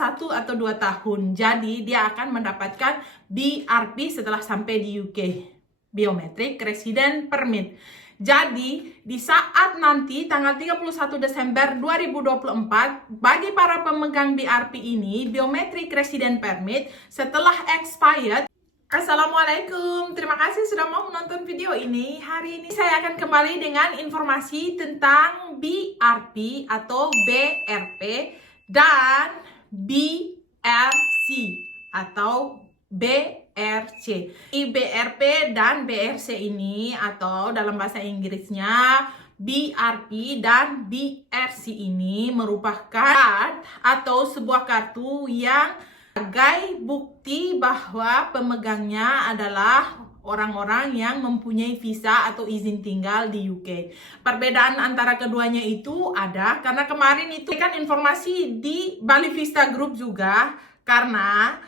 1 atau 2 tahun. Jadi dia akan mendapatkan BRP setelah sampai di UK, Biometric Resident Permit. Jadi di saat nanti tanggal 31 Desember 2024 bagi para pemegang BRP ini, Biometric Resident Permit setelah expired. Assalamualaikum, terima kasih sudah mau menonton video ini. Hari ini saya akan kembali dengan informasi tentang BRP atau BRP dan BRC atau BRC. BRP dan BRC ini atau dalam bahasa Inggrisnya BRP dan BRC ini merupakan atau sebuah kartu yang sebagai bukti bahwa pemegangnya adalah orang-orang yang mempunyai visa atau izin tinggal di UK. Perbedaan antara keduanya itu ada karena kemarin itu kan informasi di Bali Vista Group juga, karena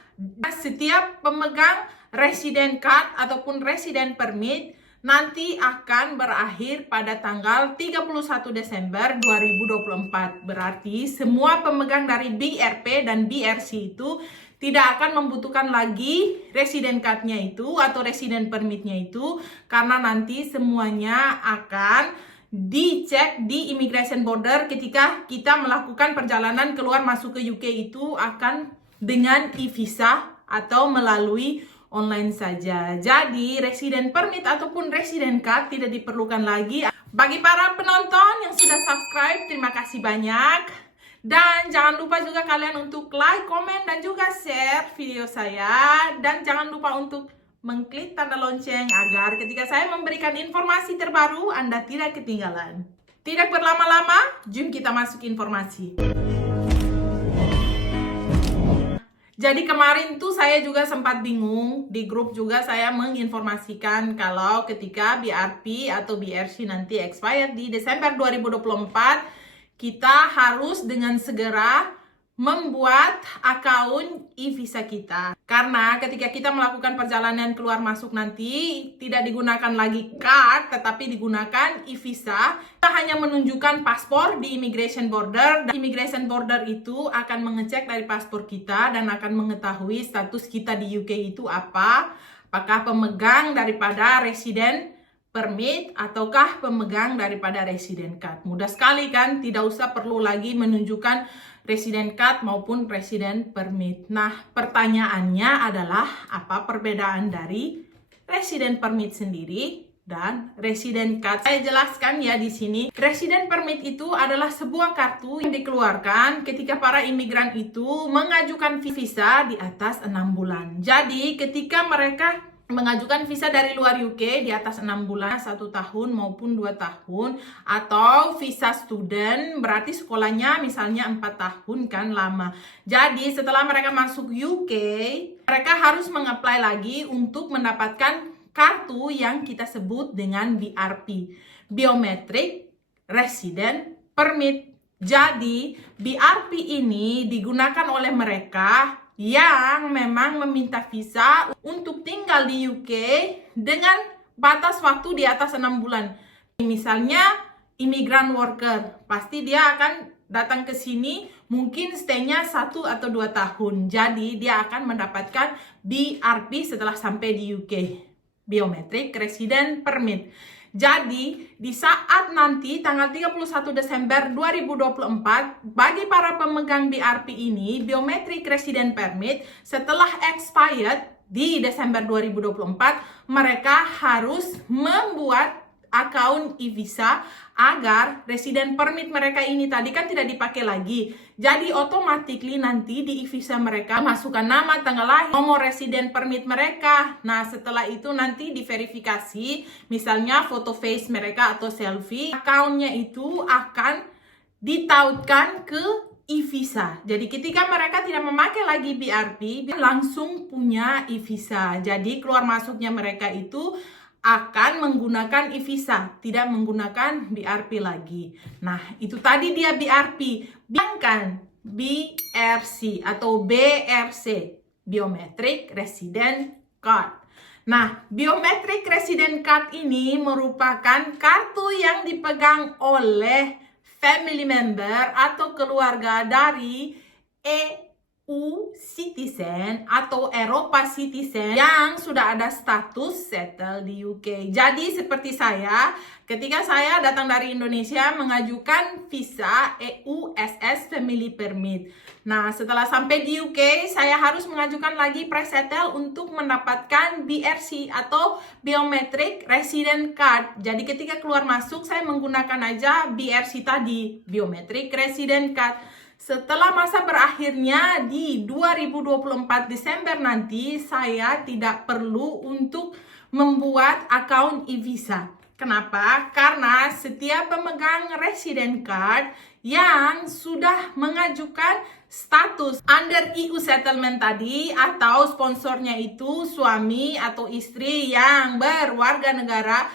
setiap pemegang resident card ataupun resident permit nanti akan berakhir pada tanggal 31 Desember 2024. Berarti semua pemegang dari BRP dan BRC itu tidak akan membutuhkan lagi resident card-nya itu atau resident permit-nya itu, karena nanti semuanya akan dicek di immigration border ketika kita melakukan perjalanan keluar masuk ke UK itu akan dengan e-visa atau melalui online saja. Jadi resident permit ataupun resident card tidak diperlukan lagi. Bagi para penonton yang sudah subscribe, terima kasih banyak. Dan jangan lupa juga kalian untuk like, komen, dan juga share video saya. Dan jangan lupa untuk mengklik tanda lonceng agar ketika saya memberikan informasi terbaru, Anda tidak ketinggalan. Tidak berlama-lama, jom kita masuk informasi. Jadi kemarin tuh saya juga sempat bingung, di grup juga saya menginformasikan kalau ketika BRP atau BRC nanti expired di Desember 2024, kita harus dengan segera membuat akun e-visa kita. Karena ketika kita melakukan perjalanan keluar masuk nanti tidak digunakan lagi card tetapi digunakan e-visa. Kita hanya menunjukkan paspor di immigration border, dan immigration border itu akan mengecek dari paspor kita dan akan mengetahui status kita di UK itu apa. Apakah pemegang daripada resident permit ataukah pemegang daripada resident card. Mudah sekali kan, tidak usah perlu lagi menunjukkan resident card maupun resident permit. Nah, pertanyaannya adalah apa perbedaan dari resident permit sendiri dan resident card? Saya jelaskan ya di sini. Resident permit itu adalah sebuah kartu yang dikeluarkan ketika para imigran itu mengajukan visa di atas 6 bulan. Jadi, ketika mereka mengajukan visa dari luar UK di atas 6 bulan, 1 tahun maupun 2 tahun, atau visa student berarti sekolahnya misalnya 4 tahun kan lama. Jadi setelah mereka masuk UK, mereka harus mengapply lagi untuk mendapatkan kartu yang kita sebut dengan BRP, Biometric Resident Permit. Jadi BRP ini digunakan oleh mereka yang memang meminta visa untuk tinggal di UK dengan batas waktu di atas 6 bulan. Misalnya immigrant worker, pasti dia akan datang ke sini mungkin stay-nya 1 atau 2 tahun. Jadi dia akan mendapatkan BRP setelah sampai di UK, Biometric Resident Permit. Jadi, di saat nanti tanggal 31 Desember 2024, bagi para pemegang BRP ini, Biometric Resident Permit, setelah expired di Desember 2024, mereka harus membuat akun e-visa agar resident permit mereka ini tadi kan tidak dipakai lagi. Jadi automatically nanti di e-visa mereka masukkan nama, tanggal lahir, nomor resident permit mereka. Nah, setelah itu nanti diverifikasi, misalnya foto face mereka atau selfie, akunnya itu akan ditautkan ke e-visa. Jadi ketika mereka tidak memakai lagi BRP, langsung punya e-visa. Jadi keluar masuknya mereka itu akan menggunakan e-visa, tidak menggunakan BRP lagi. Nah, itu tadi dia BRP. Bayangkan BRC atau BRC, Biometric Resident Card. Nah, Biometric Resident Card ini merupakan kartu yang dipegang oleh family member atau keluarga dari EU EU citizen atau Eropa citizen yang sudah ada status settle di UK. Jadi seperti saya, ketika saya datang dari Indonesia mengajukan visa EU SS Family Permit. Nah, setelah sampai di UK, saya harus mengajukan lagi pre-settle untuk mendapatkan BRC atau Biometric Resident Card. Jadi ketika keluar masuk, saya menggunakan aja BRC tadi, Biometric Resident Card. Setelah masa berakhirnya di 2024 Desember nanti, saya tidak perlu untuk membuat akun e-visa. Kenapa? Karena setiap pemegang resident card yang sudah mengajukan status under EU settlement tadi atau sponsornya itu suami atau istri yang berwarga negara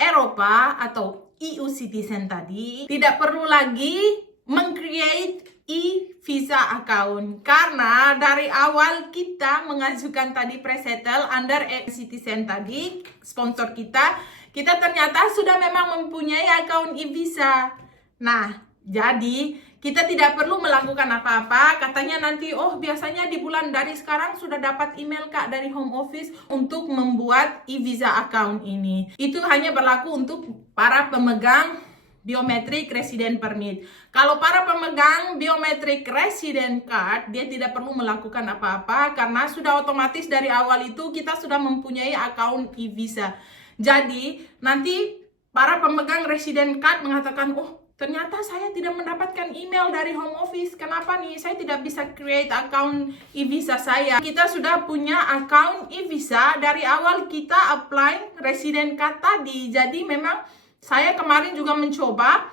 Eropa atau EU citizen tadi, tidak perlu lagi meng-create e-visa account, karena dari awal kita mengajukan tadi pre-settle under EU citizen tadi, sponsor kita ternyata sudah memang mempunyai account e-visa. Nah, jadi kita tidak perlu melakukan apa-apa. Katanya nanti, oh biasanya di bulan dari sekarang sudah dapat email Kak dari home office untuk membuat e-visa account ini. Itu hanya berlaku untuk para pemegang Biometric Resident Permit. Kalau para pemegang Biometric Resident Card, dia tidak perlu melakukan apa-apa karena sudah otomatis dari awal itu kita sudah mempunyai account e-visa. Jadi nanti para pemegang Resident Card mengatakan, oh ternyata saya tidak mendapatkan email dari home office. Kenapa nih? Saya tidak bisa create account e-visa saya. Kita sudah punya account e-visa dari awal kita apply Resident Card tadi. Jadi memang saya kemarin juga mencoba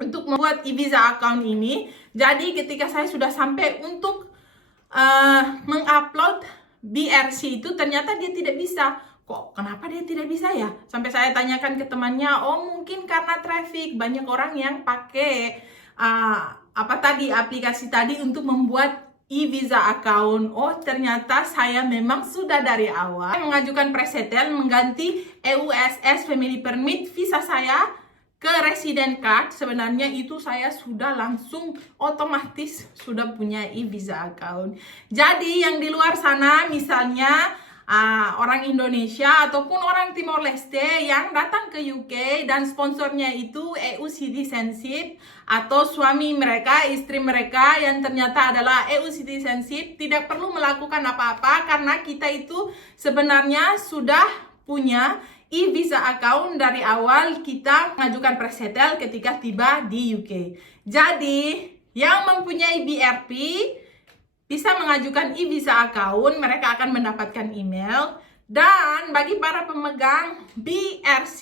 untuk membuat e-visa account ini. Jadi ketika saya sudah sampai untuk mengupload BRC itu, ternyata dia tidak bisa. Kok kenapa dia tidak bisa ya? Sampai saya tanyakan ke temannya, oh mungkin karena traffic. Banyak orang yang pakai aplikasi tadi untuk membuat e-visa account. Oh ternyata saya memang sudah dari awal mengajukan pre-settle mengganti EUSS Family Permit visa saya ke Resident Card. Sebenarnya itu saya sudah langsung otomatis sudah punya e-visa account. Jadi yang di luar sana misalnya orang Indonesia ataupun orang Timor Leste yang datang ke UK dan sponsornya itu EU citizenship atau suami mereka, istri mereka yang ternyata adalah EU citizenship, tidak perlu melakukan apa-apa karena kita itu sebenarnya sudah punya e-visa account dari awal kita mengajukan pre-settle ketika tiba di UK. Jadi yang mempunyai BRP bisa mengajukan e-visa account, mereka akan mendapatkan email. Dan bagi para pemegang BRC,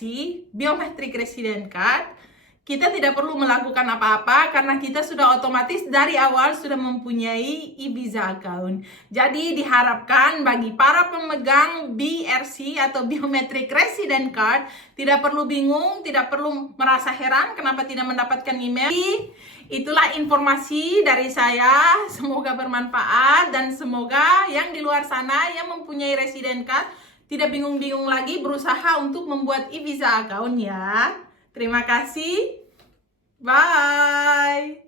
Biometric Resident Card, kita tidak perlu melakukan apa-apa karena kita sudah otomatis dari awal sudah mempunyai e-visa account. Jadi diharapkan bagi para pemegang BRC atau Biometric Resident Card tidak perlu bingung, tidak perlu merasa heran kenapa tidak mendapatkan email. Itulah informasi dari saya, semoga bermanfaat dan semoga yang di luar sana yang mempunyai resident card tidak bingung-bingung lagi berusaha untuk membuat e-visa account ya. Terima kasih. Bye.